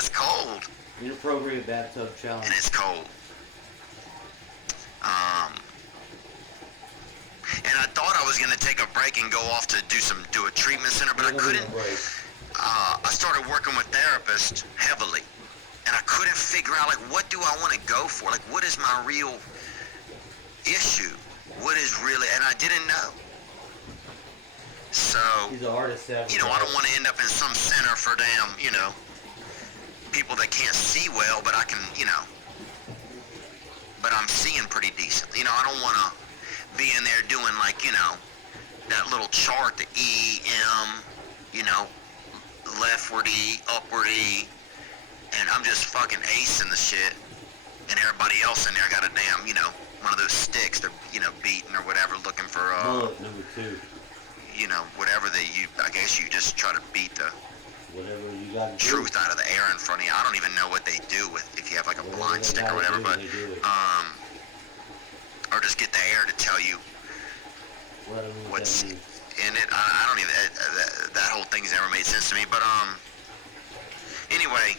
it's cold. Inappropriate bathtub challenge. And it's cold. And I thought I was gonna take a break and go off to do a treatment center, but I couldn't. I started working with therapists heavily, and I couldn't figure out, like, what do I want to go for? Like, what is my real issue? What is really, and I didn't know. So, he's an artist, you know, I don't want to end up in some center for damn, you know, people that can't see well, but I can, you know, but I'm seeing pretty decent. You know, I don't want to be in there doing, like, you know, that little chart, the E, M, you know, leftward E, upward E, and I'm just fucking acing the shit, and everybody else in there got a damn, you know, one of those sticks they're, you know, beating or whatever, looking for, mullet number 2. You know, whatever I guess you just try to beat the whatever you got truth out of the air in front of you. I don't even know what they do with, if you have like a blind stick or whatever, but, or just get the air to tell you what's in it. I don't even, that whole thing's never made sense to me, but, anyway,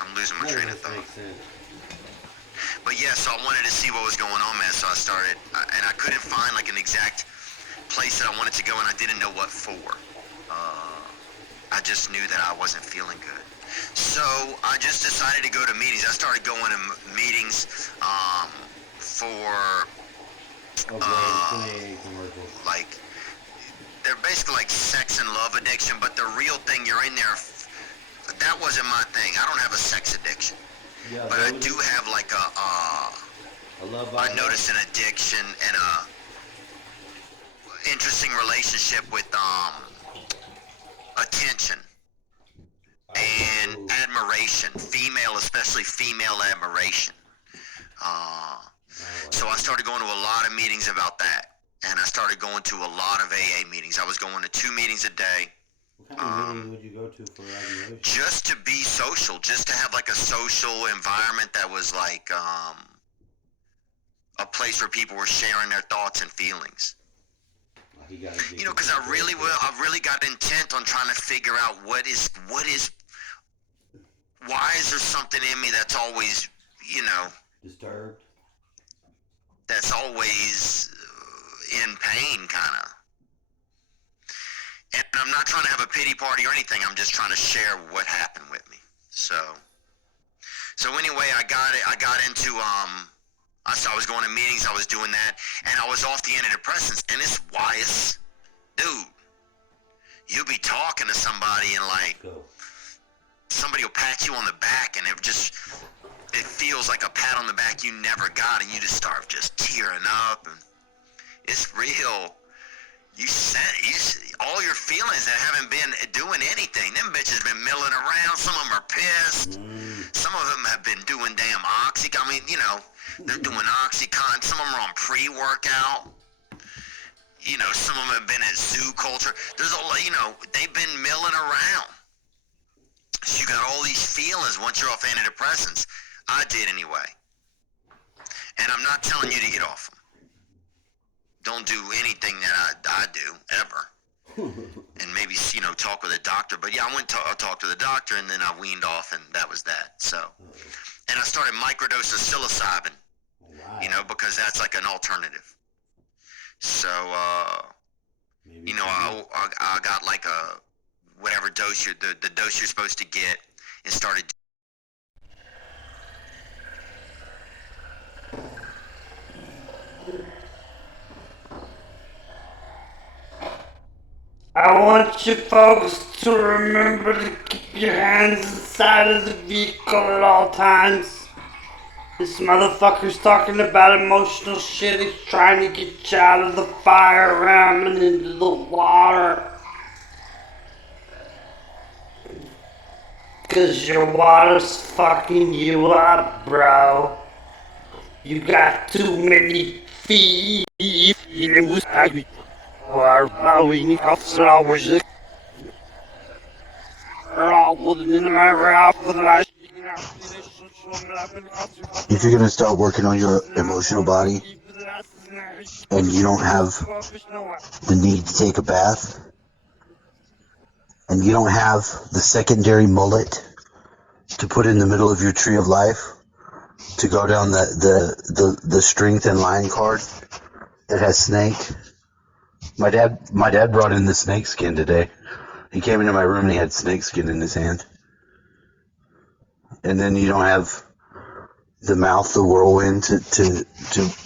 I'm losing my train of thought. But yeah, so I wanted to see what was going on, man, so I started, and I couldn't find like an exact place that I wanted to go, and I didn't know what for. I just knew that I wasn't feeling good. So I just decided to go to meetings. I started going to meetings for like, they're basically like sex and love addiction, but the real thing, you're in there, that wasn't my thing. I don't have a sex addiction. Yeah, but I do have like I noticed an addiction and a interesting relationship with attention and admiration, especially female admiration. So I started going to a lot of meetings about that, and I started going to a lot of AA meetings. I was going to 2 meetings a day. What kind of meeting would you go to for admiration? Just to be social, just to have like a social environment that was like a place where people were sharing their thoughts and feelings. You know, because I really got intent on trying to figure out why is there something in me that's always, you know, disturbed, that's always in pain, kind of. And I'm not trying to have a pity party or anything. I'm just trying to share what happened with me. So anyway, I got into I was going to meetings, I was doing that, and I was off the antidepressants, and it's wise. Dude, you'll be talking to somebody and like, somebody will pat you on the back, and it feels like a pat on the back you never got, and you just start just tearing up, and it's real. All your feelings that haven't been doing anything. Them bitches been milling around. Some of them are pissed. Some of them have been doing damn I mean, you know, they're doing Oxycontin. Some of them are on pre-workout. You know, some of them have been at zoo culture. There's you know, they've been milling around. So you got all these feelings once you're off antidepressants. I did anyway. And I'm not telling you to get off them. Don't do anything that I do, ever. And maybe, you know, talk with a doctor. But yeah, I went to talk to the doctor, and then I weaned off, and that was that. So, and I started microdose of psilocybin, you know, because that's like an alternative. So, you know, I got like a, whatever dose the dose you're supposed to get, and started. I want you folks to remember to keep your hands inside of the vehicle at all times. This motherfucker's talking about emotional shit. He's trying to get you out of the fire around and into the water. Cause your water's fucking you up, bro. You got too many feet. If you're gonna start working on your emotional body and you don't have the need to take a bath and you don't have the secondary mullet to put in the middle of your tree of life to go down the strength and line card that has snake. My dad brought in the snake skin today. He came into my room and he had snake skin in his hand. And then you don't have the mouth, the whirlwind to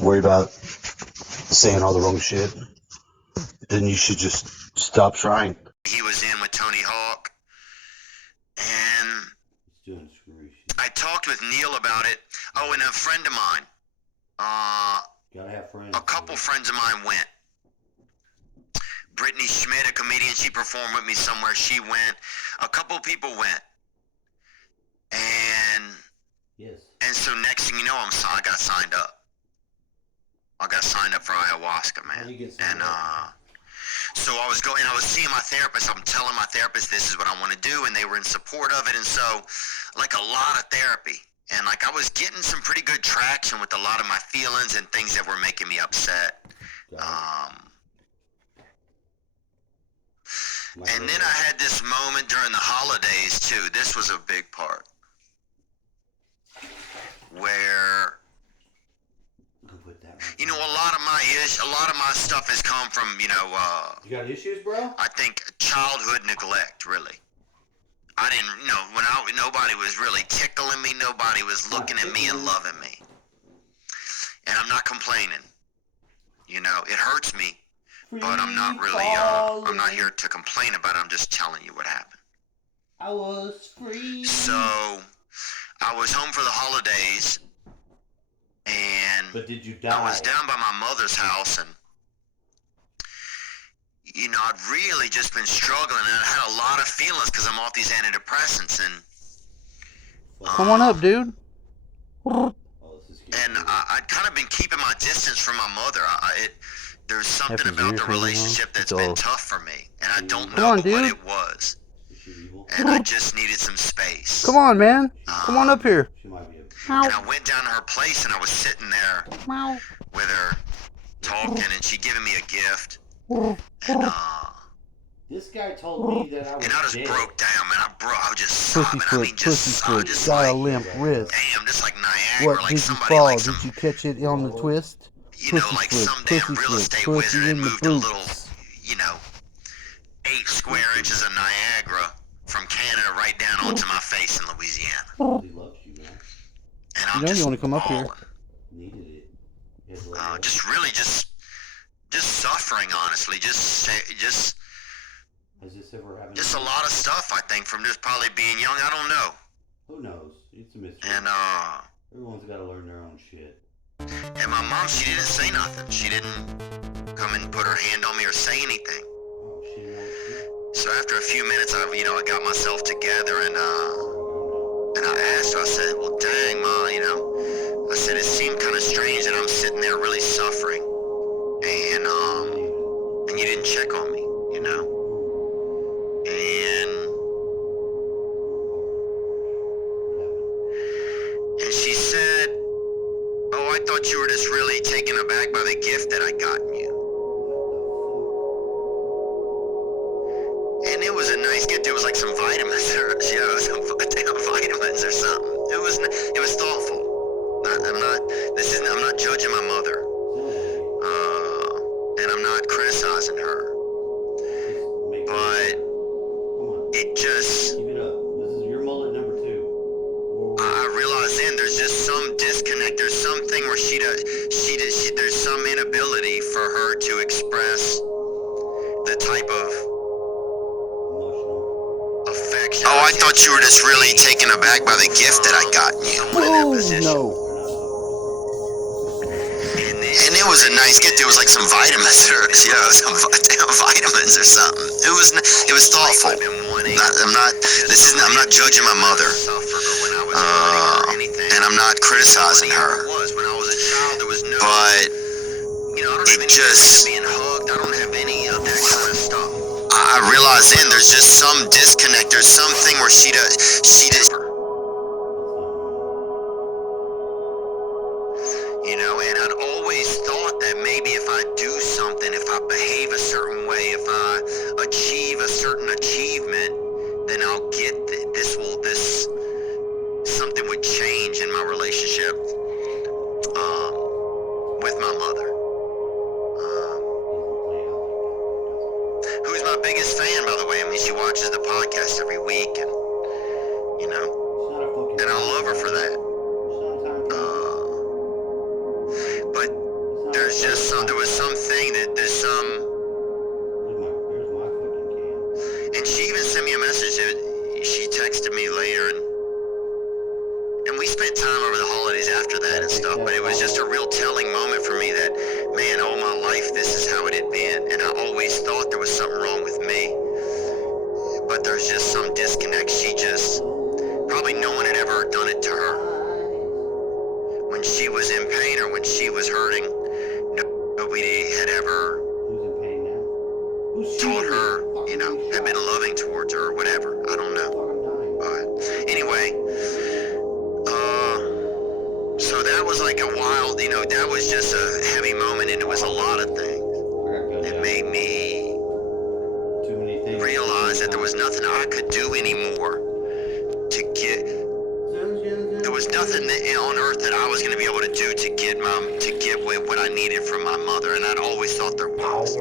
worry about saying all the wrong shit. Then you should just stop trying. He was in with Tony Hawk, and I talked with Neil about it. Oh, and a friend of mine. Gotta have friends. A couple friends of mine went. Brittany Schmidt, a comedian, she performed with me somewhere. She went. A couple people went. And so next thing you know, I got signed up. I got signed up for ayahuasca, man. And so I was seeing my therapist. I'm telling my therapist this is what I want to do, and they were in support of it. And so, like, a lot of therapy, and like I was getting some pretty good traction with a lot of my feelings and things that were making me upset. And then I had this moment during the holidays too. This was a big part where, you know, a lot of my stuff has come from, you got issues, bro? I think childhood neglect, really. I didn't, nobody was really tickling me. Nobody was looking at me and loving me. And I'm not complaining. You know, it hurts me, but I'm not really, I'm not here to complain about it. I'm just telling you what happened. I was free. So, I was home for the holidays, and but did you die? I was down by my mother's house, and you know, I'd really just been struggling, and I had a lot of feelings because I'm off these antidepressants, and come on up, dude. And I'd kind of been keeping my distance from my mother. There's something about the relationship that's been tough for me, and I don't know what it was. And I just needed some space. Come on, man. Come on up here. And I went down to her place, and I was sitting there with her, talking, and she'd given me a gift. And this guy told me that I was and I just dead. broke down, man. I was just sobbing. I mean, just got like, a limp wrist. damn, just like Niagara, What, like did you somebody, fall? like some, Did you catch it on the twist? you know, like some damn real estate wizard had moved a little, you know, 8 square inches of Niagara from Canada right down onto my face in Louisiana. He loves you, man. And I'm You know just you want to come up here. bawling. Needed it. Just really just suffering, honestly. Just Has this ever happened? just a lot of stuff, I think, from just probably being young. I don't know. Who knows? It's a mystery. And Everyone's got to learn their own shit. and my mom, she didn't say nothing. She didn't come and put her hand on me or say anything. Oh, she didn't want shit. So after a few minutes, I got myself together, and I asked her. I said, "Well, dang, Ma, I said it seemed kind of strange that I'm sitting there really suffering, and you didn't check on me, and she said, "Oh, I thought you were just really taken aback by the gift that I gotten you." And it was a nice gift. It was like some vitamins or some damn vitamins or something. It was thoughtful. I'm not judging my mother. And I'm not criticizing her. But it just, Keep it up. This is your mullet number 2. I realized then there's just some disconnect. There's something where there's some inability for her to express the type of affection. Oh, I thought you were just really taken aback by the gift that I got you. No. And it was a nice gift. It was like some vitamins or some damn vitamins or something. It was thoughtful. I'm not judging my mother. And I'm not criticizing her. But it just, I don't have any of that kind of stuff. I realized then there's just some disconnect. There's something where she does. And I'd always thought that maybe if I do something, if I behave a certain way, if I achieve a certain achievement, then I'll get this relationship with my mother. Who's my biggest fan, by the way. I mean, she watches the podcast every week, and you know, and I love her for that. But there was something that there's some. There's my fucking can. And she even sent me a message that she texted me later, and we spent time over the holidays after that and stuff, but it was just a real telling moment for me that, man, all my life this is how it had been, and I always thought there was something wrong with me, but there's just some disconnect. She just, probably no one had ever done it to her. When she was in pain or when she was hurting, nobody had ever Who's in pain now? Who's taught shooting her, me? you know, had been loving towards her or whatever. I don't know. Fucking dying. But anyway, so that was like a wild, you know, that was just a heavy moment, and it was a lot of things. It made me Too many things. realize that there was nothing I could do anymore to get. There was nothing on earth that I was going to be able to do to get what I needed from my mother, and I'd always thought there was.